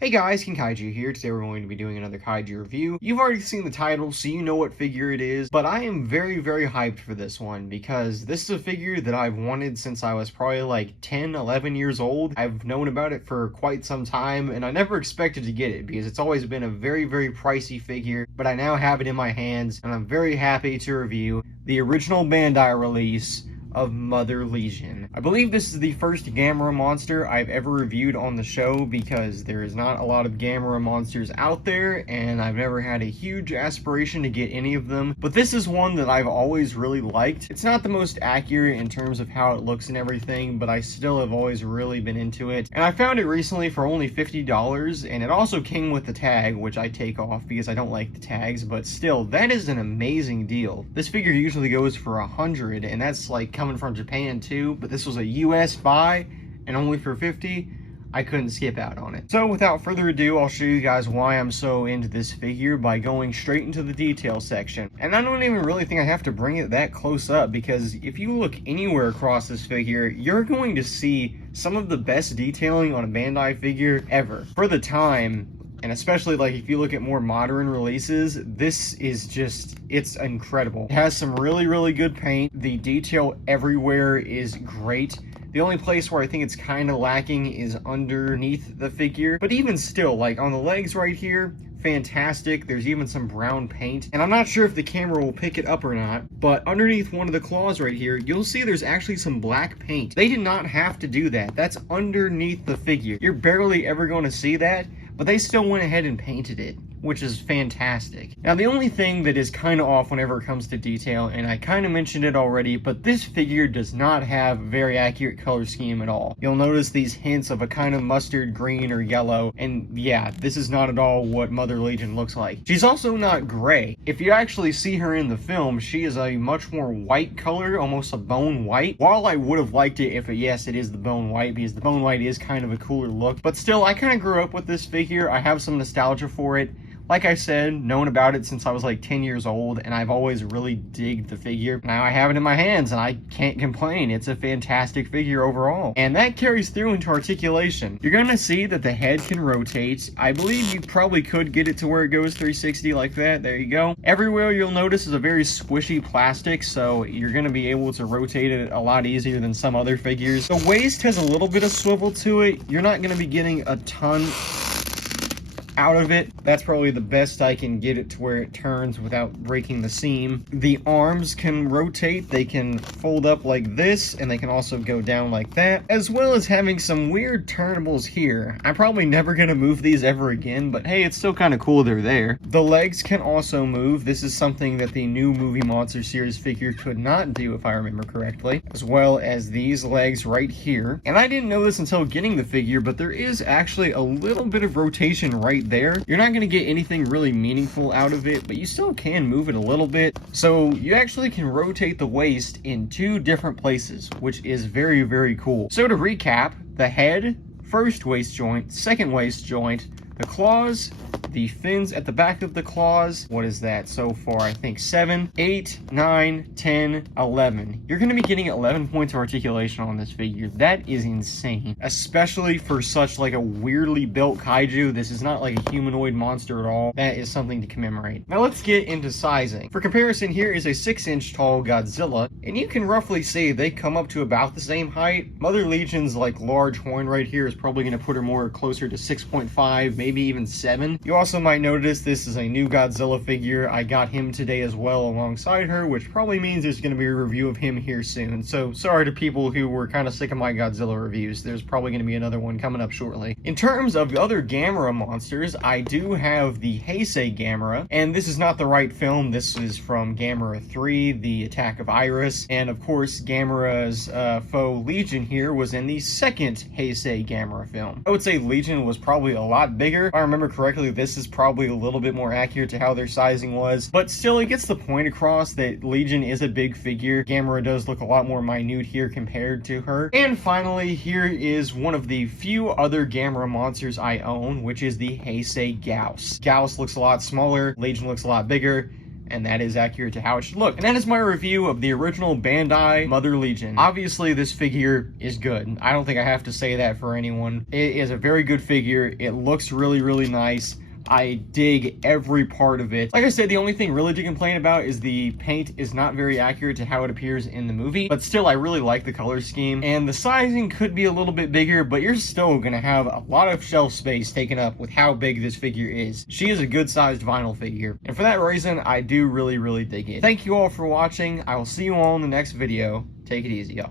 Hey guys, Kaiju here. Today we're going to be doing another Kaiju review. You've already seen the title, so you know what figure it is, but I am very hyped for this one because this is a figure that I've wanted since I was probably like 10, 11 years old. I've known about it for quite some time, and I never expected to get it because it's always been a very pricey figure, but I now have it in my hands, and I'm very happy to review the original Bandai release of Mother Legion. I believe this is the first Gamera monster I've ever reviewed on the show because there is not a lot of Gamera monsters out there, and I've never had a huge aspiration to get any of them, but this is one that I've always really liked. It's not the most accurate in terms of how it looks and everything, but I still have always really been into it, and I found it recently for only $50, and it also came with the tag, which I take off because I don't like the tags, but still, that is an amazing deal. This figure usually goes for $100, and that's like coming from Japan too, but this was a US buy and only for $50. I couldn't skip out on it. So without further ado, I'll show you guys why I'm so into this figure by going straight into the detail section. And I don't even really think I have to bring it that close up because if you look anywhere across this figure, you're going to see some of the best detailing on a Bandai figure ever. For the time, and especially like if you look at more modern releases, this is just, it's incredible. It has some really good paint. The detail everywhere is great. The only place where I think it's kind of lacking is underneath the figure. But even still, like on the legs right here, fantastic. There's even some brown paint. And I'm not sure if the camera will pick it up or not, but underneath one of the claws right here, you'll see there's actually some black paint. They did not have to do that. That's underneath the figure. You're barely ever going to see that, but they still went ahead and painted it, which is fantastic. Now, the only thing that is kind of off whenever it comes to detail, and I kind of mentioned it already, but this figure does not have a very accurate color scheme at all. You'll notice these hints of a kind of mustard green or yellow, and yeah, this is not at all what Mother Legion looks like. She's also not gray. If you actually see her in the film, she is a much more white color, almost a bone white. While I would have liked it if yes, it is the bone white, because the bone white is kind of a cooler look, but still, I kind of grew up with this figure. I have some nostalgia for it. Like I said, known about it since I was like 10 years old, and I've always really digged the figure. Now I have it in my hands, and I can't complain. It's a fantastic figure overall. And that carries through into articulation. You're gonna see that the head can rotate. I believe you probably could get it to where it goes 360 like that. There you go. Everywhere you'll notice is a very squishy plastic, so you're gonna be able to rotate it a lot easier than some other figures. The waist has a little bit of swivel to it. You're not gonna be getting a ton out of it. That's probably the best I can get it to where it turns without breaking the seam. The arms can rotate. They can fold up like this, and they can also go down like that, as well as having some weird turnables here. I'm probably never gonna move these ever again, but hey, it's still kind of cool they're there. The legs can also move. This is something that the new Movie Monster Series figure could not do, if I remember correctly, as well as these legs right here. And I didn't know this until getting the figure, but there is actually a little bit of rotation right there. You're not going to get anything really meaningful out of it, but you still can move it a little bit. So you actually can rotate the waist in two different places, which is very cool. So to recap, the head, first waist joint, second waist joint, the claws, the fins at the back of the claws. What is that so far? I think 7, 8, 9, 10, 11. You're going to be getting 11 points of articulation on this figure. That is insane, especially for such like a weirdly built kaiju. This is not like a humanoid monster at all. That is something to commemorate. Now let's get into sizing. For comparison, here is a 6-inch tall Godzilla, and you can roughly say they come up to about the same height. Mother Legion's like large horn right here is probably going to put her more closer to 6.5, maybe even 7. You also might notice this is a new Godzilla figure. I got him today as well alongside her, which probably means there's going to be a review of him here soon. So sorry to people who were kind of sick of my Godzilla reviews. There's probably going to be another one coming up shortly. In terms of other Gamera monsters, I do have the Heisei Gamera, and this is not the right film. This is from Gamera 3, The Attack of Iris, and of course Gamera's foe Legion here was in the second Heisei Gamera film. I would say Legion was probably a lot bigger. If I remember correctly, this is probably a little bit more accurate to how their sizing was, but still it gets the point across that Legion is a big figure. Gamera does look a lot more minute here compared to her. And finally, here is one of the few other Gamera monsters I own, which is the Heisei Gyaos. Gyaos looks a lot smaller, Legion looks a lot bigger, and that is accurate to how it should look. And that is my review of the original Bandai Mother Legion. Obviously, this figure is good. I don't think I have to say that for anyone. It is a very good figure. It looks really, really nice. I dig every part of it. Like I said, the only thing really to complain about is the paint is not very accurate to how it appears in the movie, but still I really like the color scheme, and the sizing could be a little bit bigger, but you're still gonna have a lot of shelf space taken up with how big this figure is. She is a good sized vinyl figure, and for that reason, I do really, really dig it. Thank you all for watching. I will see you all in the next video. Take it easy, y'all.